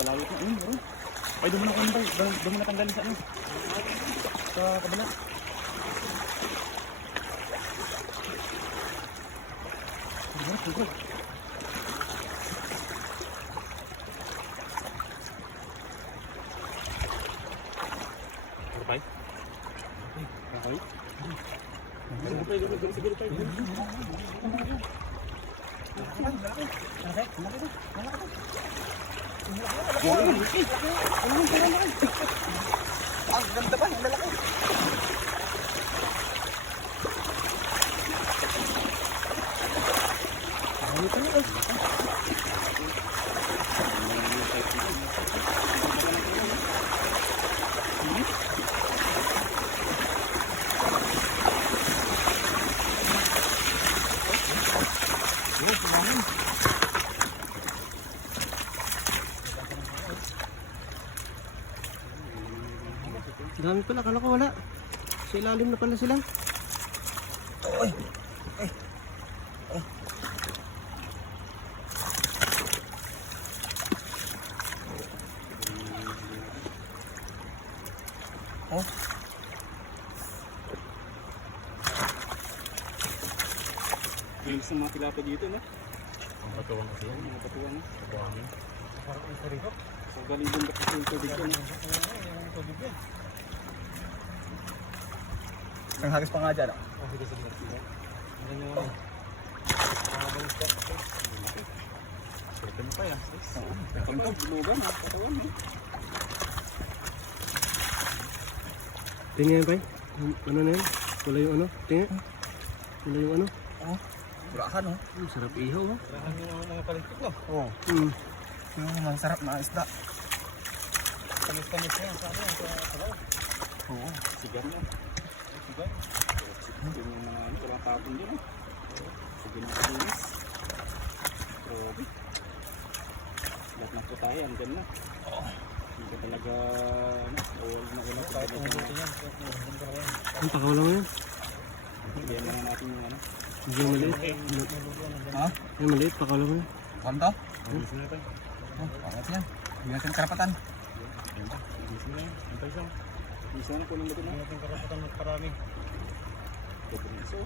Balawit na. Ayun, meron. Ay, doon mo na kumbay. Doon mo na tanggalin sa ano. Sa kabila. Sige. Kapay? Kapay? Siguro tayo. Ang ganda ba? Ang lalaki. Dami pala, kala ko wala. Sa ilalim na pala sila. Oy. Ay. Ay. Oh. Yung sa mga tilapia dito, no? Ang batuan kasi yan. Mga batuan, no? Batuan. Parang ang sarihok. Sa galing doon ba kasi yung tubig yan? Yung tubig yan. Ang hagis pa nga dyan. Sige. Ano yung ano? Pwede mo pa yan. Pagkantag, bulugan, katawan, no? Tingnan ba? Ano na yan? Wala yung ano? Tingnan. Wala yung ano? Oh. Burahan, oh. Sarap ihaw, ha? Kailangan yung mga kaligtik, no? Oh. Yung naman sarap na isda. Tamis-tamis yan. Saan yan? Sa sabaw? Oo. Sigar na. Sigar. Sigar yung mga ano, walang tapon din, no? Sigar na kalinis. Grabe. Lahat ng putaya, andyan na. Hindi ka talaga, ano, na ulang kahit umutin yan. Ang takaw lang yan. Bigyan na natin yung ano. Medyo maliit. Ha? Ay, maliit. Takaw lang yan. Kanto? Ayusin na tayo. Oh, pangat yan. Hindi natin karapatan. Ayusin na yan. Antay siya. Ayusin na po ng bato na. Hindi natin karapatan magparami. Ito po na iso.